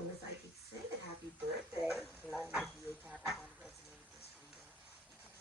welcome to Sikiksyd. Happy birthday. You're not going to be a Capricorn resonate with this reading.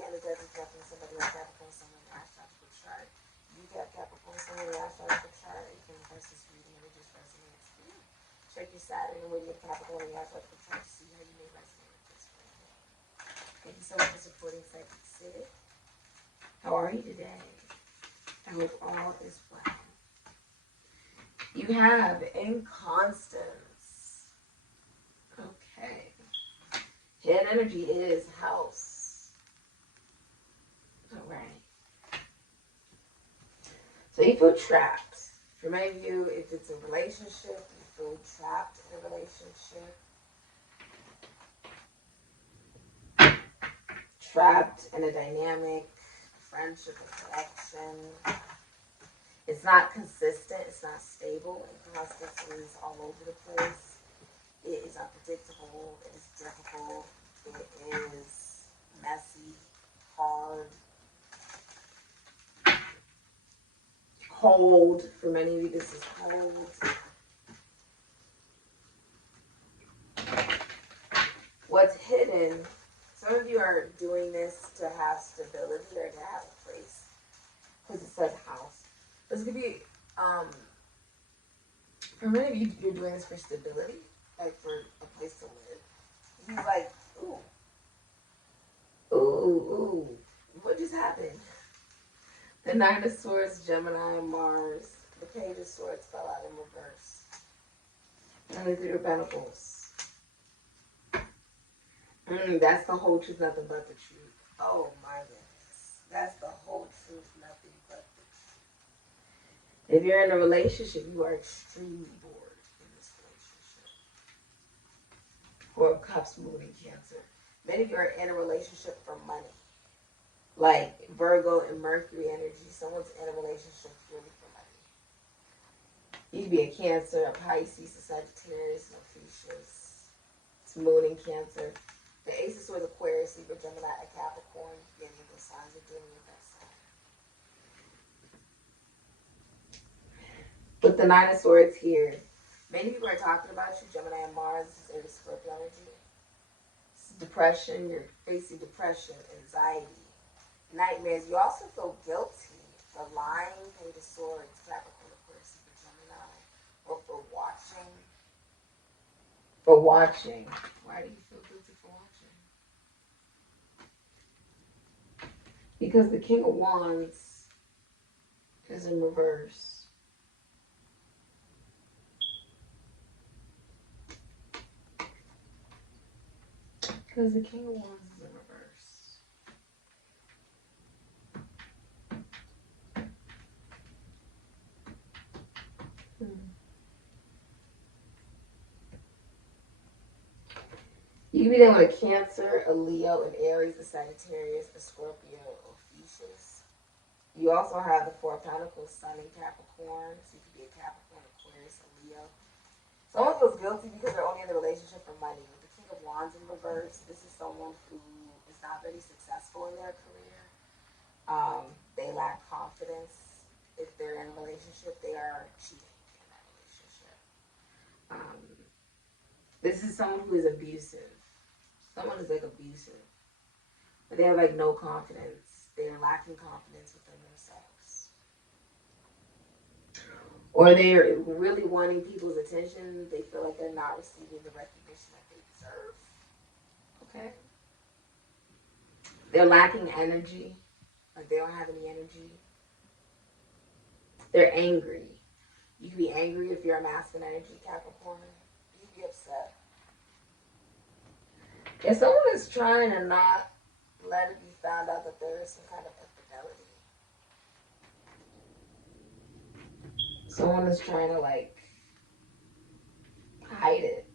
You energetically reference somebody like Capricorn, someone in the astrological chart. You got Capricorn, someone in the astrological chart. You can press this reading and it just resonates for you. Check your Saturn and Meridian Capricorn in the astrological chart to see how you may resonate with this reading. Thank you so much for supporting Sikiksyd. How are you today? I hope all is well. You have inconstance. Okay. Hidden energy is house. Alright. So you feel trapped. For many of you, if it's a relationship, you feel trapped in a relationship. Trapped in a dynamic, friendship, or connection. It's not consistent, it's not stable, and constantly is all over the place. It is unpredictable, it is difficult, it is messy, hard, cold. For many of you, this is cold. What's hidden, some of you are doing this to have stability or to have a place, because it says house. This could be, for many of you, you're doing this for stability, like for a place to live. He's like, ooh, what just happened? The Nine of Swords, Gemini, and Mars. The Page of Swords fell out in reverse. And the Three of Pentacles. That's the whole truth, nothing but the truth. Oh my goodness. That's the whole truth, nothing but the truth. If you're in a relationship, you are extremely bored in this relationship. Four of Cups, Moon, and Cancer. Many of you are in a relationship for money. Like Virgo and Mercury energy. Someone's in a relationship purely for money. You could be a Cancer, a Pisces, a Sagittarius, an Ophiuchus. It's Moon and Cancer. The Ace of Swords, Aquarius, Libra, Gemini, a Capricorn. Any of those signs are dealing with that sign. With the Nine of Swords here, many people are talking about you, Gemini and Mars. This is Aries, Scorpio energy. This is depression. You're facing depression, anxiety, nightmares. You also feel guilty for lying, Page of Swords, Capricorn, Aquarius, Gemini, or for watching. For watching. Why do you feel guilty for watching? Because the King of Wands is in reverse. Because the King of Wands is in reverse. You can be dealing with a Cancer, a Leo, an Aries, a Sagittarius, a Scorpio, Ophiuchus. You also have the Four of Pentacles, Sun in Capricorn. So you could be a Capricorn, Aquarius, a Leo. Someone feels guilty because they're only in the relationship for money. With the King of Wands in reverse, this is someone who is not very successful in their career. They lack confidence. If they're in a relationship, they are cheating in that relationship. This is someone who is abusive. Someone is like abusive. But they have like no confidence. They're lacking confidence within themselves. Or they're really wanting people's attention. They feel like they're not receiving the recognition that they deserve. Okay? They're lacking energy. Like they don't have any energy. They're angry. You can be angry if you're a masculine energy, Capricorn. You can be upset. If someone is trying to not let it be found out that there is some kind of infidelity. Someone is trying to like hide it.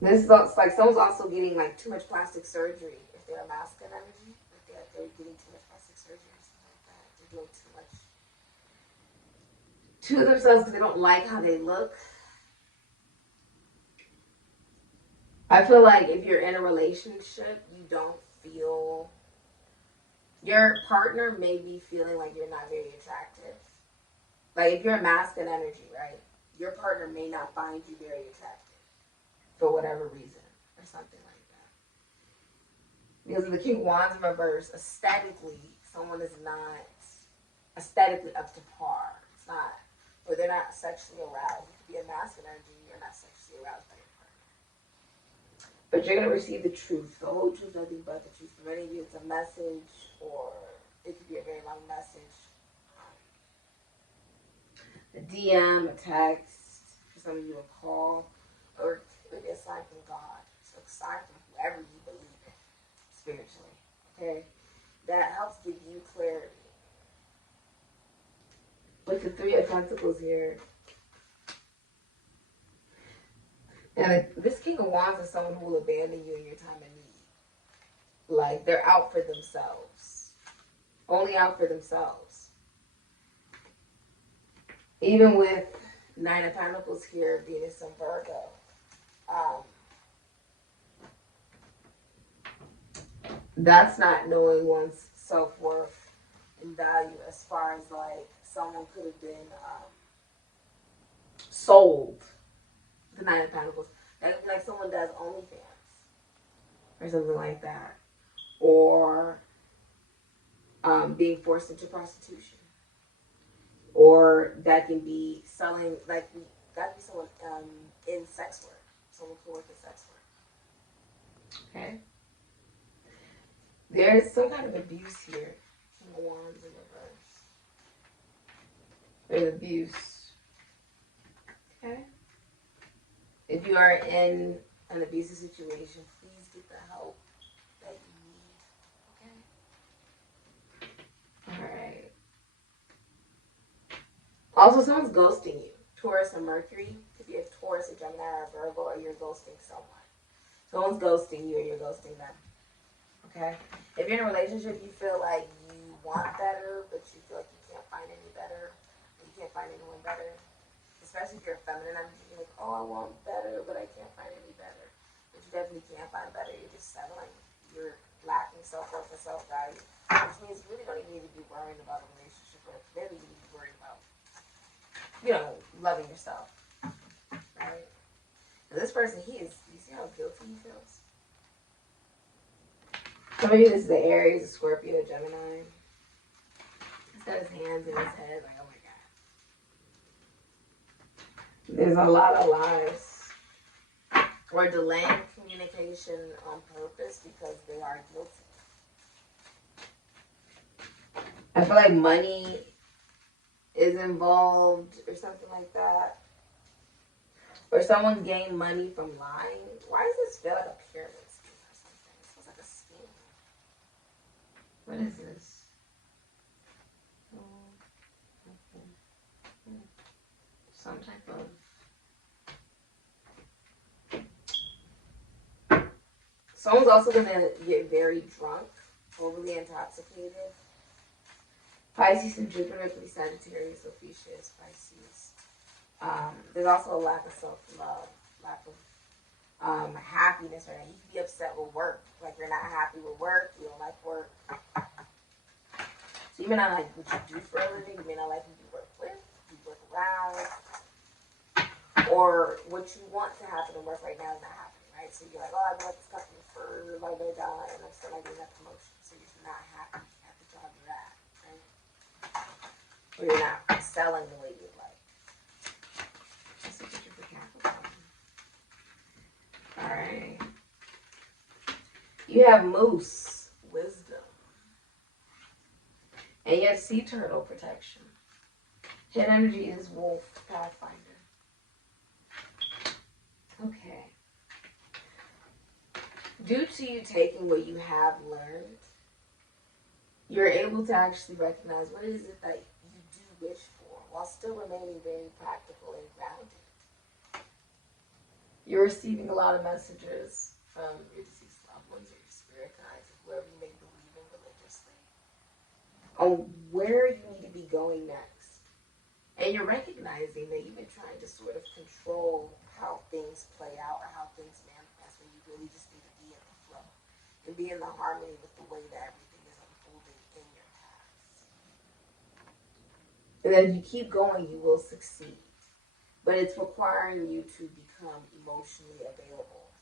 This is like someone's also getting like too much plastic surgery if they're a masculine energy. Like they're getting too much plastic surgery or something like that. They're doing too much to themselves because they don't like how they look. I feel like if you're in a relationship, you don't feel, your partner may be feeling like you're not very attractive. Like if you're a masculine energy, right? Your partner may not find you very attractive for whatever reason or something like that. Because of the King of Wands in reverse, aesthetically, someone is not aesthetically up to par. It's not, or they're not sexually aroused. You could be a masculine energy, you're not sexually aroused by your partner. But you're going to receive the truth, the whole truth, nothing but the truth. For many of you, it's a message, or it could be a very long message. A DM, a text, for some of you, a call, or it could be a sign from God. So a sign from whoever you believe in spiritually. Okay? That helps give you clarity. With the Three of Pentacles here, and this King of Wands is someone who will abandon you in your time of need. Like, they're out for themselves. Only out for themselves. Even with Nine of Pentacles here, Venus and Virgo. That's not knowing one's self-worth and value, as far as like someone could have been sold. The Nine of Pentacles. That could be like someone does OnlyFans or something like that, or being forced into prostitution, or that can be selling, like that could be someone in sex work. Someone could work in sex work. Okay. There's some kind of abuse here. King of Wands in reverse. There's abuse. Okay. If you are in an abusive situation, please get the help that you need. Okay. All right. Also, someone's ghosting you. Taurus or Mercury. Could be a Taurus, a Gemini, or a Virgo, or you're ghosting someone. Someone's ghosting you, and you're ghosting them. Okay? If you're in a relationship, you feel like you want better, but you feel like you can't find any better. You can't find anyone better. Especially if you're a feminine energy, you're like, oh, I want better, but I can't find any better. But you definitely can't find better. You're just settling. You're lacking self-worth and self-value. Which means you really don't even need to be worrying about a relationship, or maybe you need to be worried about, loving yourself. Right? And this person, you see how guilty he feels? Some of you, this is the Aries, a Scorpio, Gemini. He's got his hands in his head, like, oh my God. There's a lot of lies. Or delaying communication on purpose because they are guilty. I feel like money is involved or something like that. Or someone gained money from lying. Why does this feel like a pyramid scheme or something? It feels like a scheme. What is this? Some type of... Someone's also going to get very drunk, overly intoxicated. Pisces and Jupiter could be Sagittarius, Ophiuchus, Pisces. There's also a lack of self-love, lack of happiness. Right? You can be upset with work, like you're not happy with work, you don't like work. So you may not like what you do for a living, you may not like who you work with, who you work around, or what you want to happen in work right now is not happening, right? So you're like, oh, I've been at this company for like no time, and I'm still not getting that promotion. So you're just not happy at the job you're at, right? Or you're not selling the way you'd like. That's a picture for Capricorn. Alright. You have Moose, wisdom. And you have Sea Turtle, protection. Hidden energy is Wolf, Pathfinder. Okay. Due to you taking what you have learned, you're able to actually recognize what is it that you do wish for while still remaining very practical and grounded. You're receiving a lot of messages from your deceased loved ones or your spirit guides, or whoever you may believe in religiously, on where you need to be going next. And you're recognizing that you've been trying to sort of control how things play out or how things manifest, when you really just need to be in the flow and be in the harmony with the way that everything is unfolding in your past. And then if you keep going, you will succeed. But it's requiring you to become emotionally available.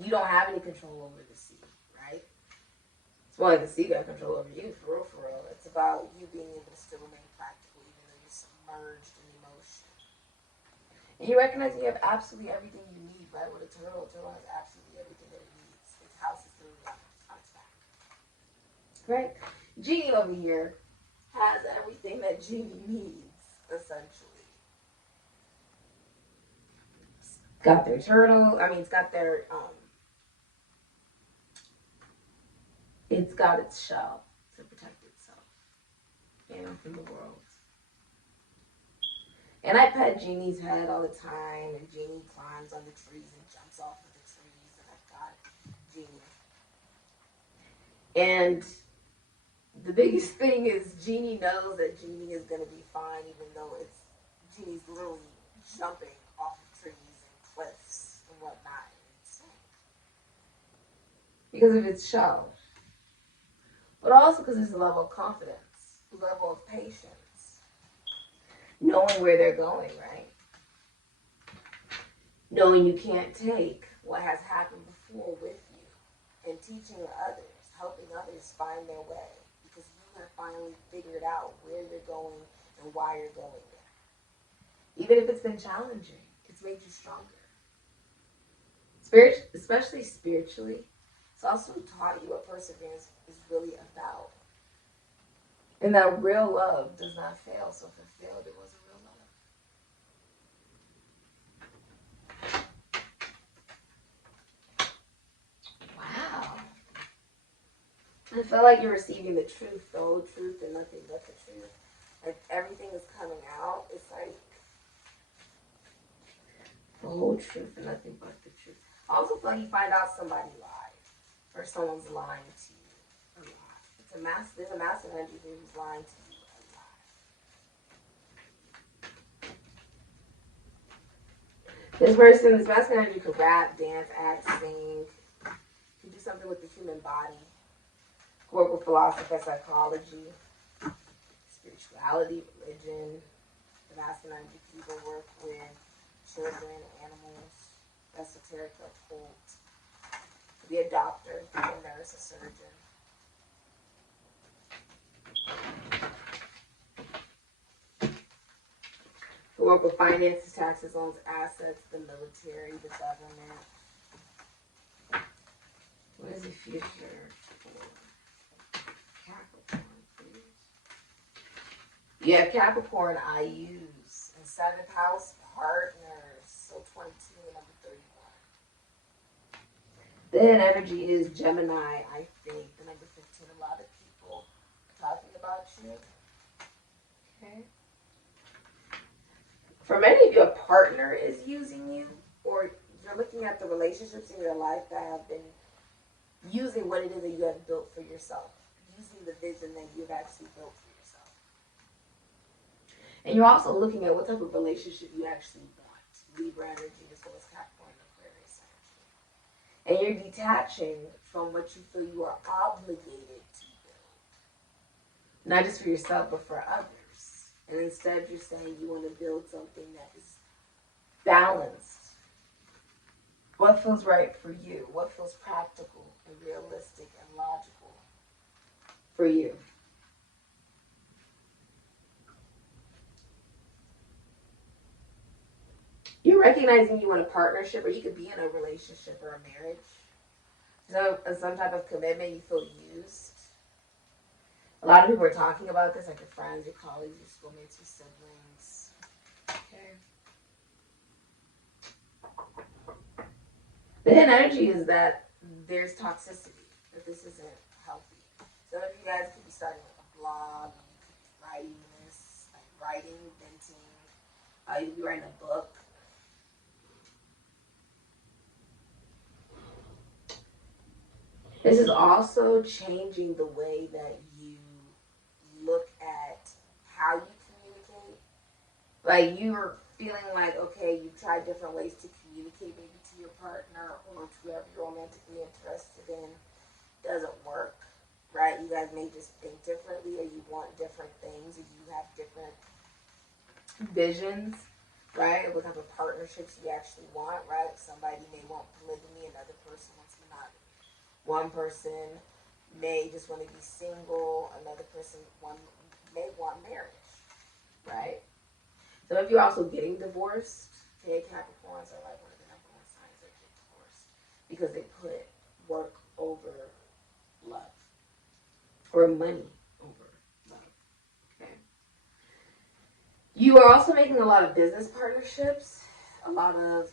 You don't have any control over the sea, right? It's more like the sea got control over you, for real, for real. It's about you being able to still remain practical, even though you're submerged in emotion. And you recognize you have absolutely everything you need, right? With a turtle, has absolutely everything that it needs. Its house is literally on its back. Right? Genie over here has everything that Genie needs, essentially. It's got their turtle. I mean, it's got their, it's got its shell to protect itself, from the world. And I pet Genie's head all the time, and Genie climbs on the trees and jumps off of the trees, and I've got Genie. And the biggest thing is Genie knows that Genie is going to be fine, even though Genie's literally jumping off of trees and cliffs and whatnot. It's insane. Because of its shell. But also because there's a level of confidence, a level of patience, knowing where they're going, right? Knowing you can't take what has happened before with you, and teaching others, helping others find their way, because you have finally figured out where you're going and why you're going there. Even if it's been challenging, it's made you stronger. Especially spiritually, it's also taught you what perseverance is really about. And that real love does not fail, so if it failed, it wasn't real love. Wow. I feel like you're receiving the truth, the whole truth, and nothing but the truth. Like, everything is coming out. It's like the whole truth and nothing but the truth. I also feel like you find out somebody lied, or someone's lying to you a lot. There's a massive energy who's lying to you a lot. This masculine energy could rap, dance, act, sing, could do something with the human body, work with philosophy, psychology, spirituality, religion. The masculine energy could even work with children, animals, esoteric, occult. Could be a doctor, could be a nurse, a surgeon. Could work with finances, taxes, loans, assets, the military, the government. What is the future for Capricorn, please? You have Capricorn, I use, and 7th house partners, so 22 and number 31. Then energy is Gemini, I think, the number 15. A lot of people talking about you. Okay. For many of you, a partner is using you, or you're looking at the relationships in your life that have been using what it is that you have built for yourself, using the vision that you've actually built for yourself. And you're also looking at what type of relationship you actually want. Libra energy as well as Capricorn and Aquarius energy. And you're detaching from what you feel you are obligated to build. Not just for yourself, but for others. And instead you're saying you want to build something that is balanced. What feels right for you? What feels practical and realistic and logical for you? You're recognizing you want a partnership, or you could be in a relationship or a marriage. So, some type of commitment, you feel used. A lot of people are talking about this, like your friends, your colleagues, your schoolmates, your siblings. Okay. The hidden energy is that there's toxicity, that this isn't healthy. Some of you guys could be starting like a blog, you could be writing this, like writing, venting, you could be writing a book. This is also changing the way that you look at how you communicate. Like, you're feeling like, okay, you've tried different ways to communicate maybe to your partner or to whoever you're romantically interested in. Doesn't work. right? You guys may just think differently, or you want different things, or you have different visions, right? What type of partnerships you actually want, right? Somebody may want polygamy, another person wants monogamy. One person may just want to be single, another person may want marriage, right? Some of you are also getting divorced. Okay, Capricorns are like one of the number one signs that get divorced because they put work over love or money over love. Okay. You are also making a lot of business partnerships, a lot of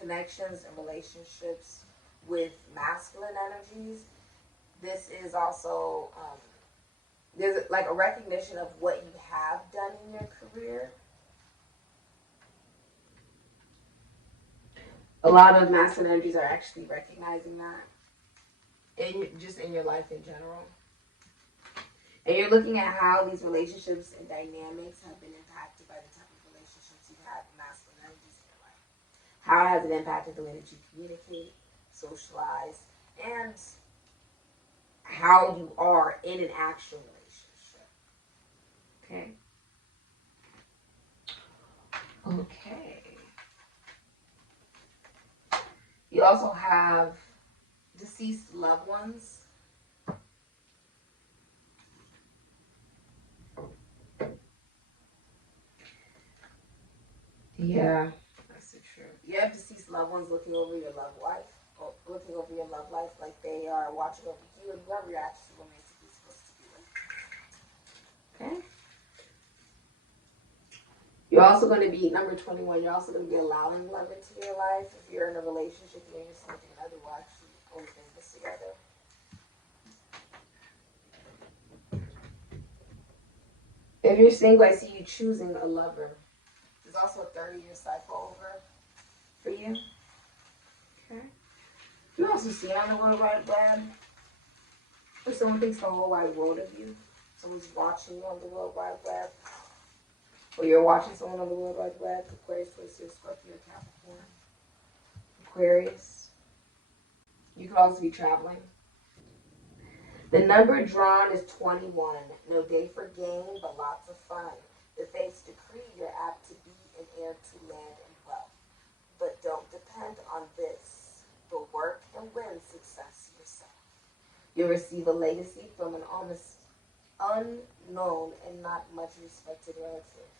connections and relationships with masculine energies. This is also, there's like a recognition of what you have done in your career. A lot of masculine energies are actually recognizing that, just in your life in general. And you're looking at how these relationships and dynamics have been impacted by the type of relationships you've had with masculine energies in your life. How has it impacted the way that you communicate, socialize, and how you are in an actual relationship. Okay? Okay. You also have deceased loved ones. Yeah, that's the truth. You have deceased loved ones looking over your love life, or looking over your love life like they are watching over you and whoever you're actually romantically supposed to be with. Okay? You're also going to be, number 21, you're also going to be allowing love into your life. If you're in a relationship, you and your significant other will actually go to business together. If you're single, I see you choosing a lover. There's also a 30-year cycle over for you. Okay. You also see on the World Wide Web. If someone thinks the whole wide world of you, someone's watching you on the World Wide Web, or you're watching someone on the World Wide Web, Aquarius, Twister, Scorpio, Capricorn, Aquarius. You could also be traveling. The number drawn is 21. No day for gain, but lots of fun. The fates decree you're apt to be an heir to land and wealth. But don't depend on this, but work and win success yourself. You'll receive a legacy from an almost unknown and not much respected relative.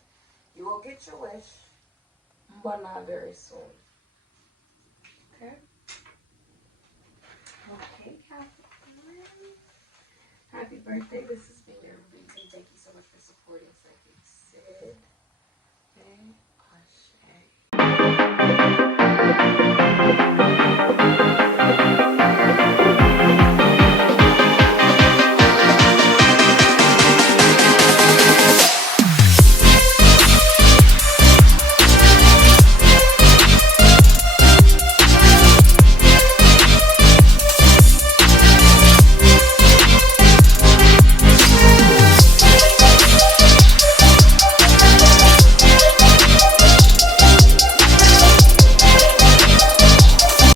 You will get your wish, but not very soon. Okay? Okay, Capricorn. Happy birthday. This has been your reading. Thank you so much for supporting Sikiksyd. Okay?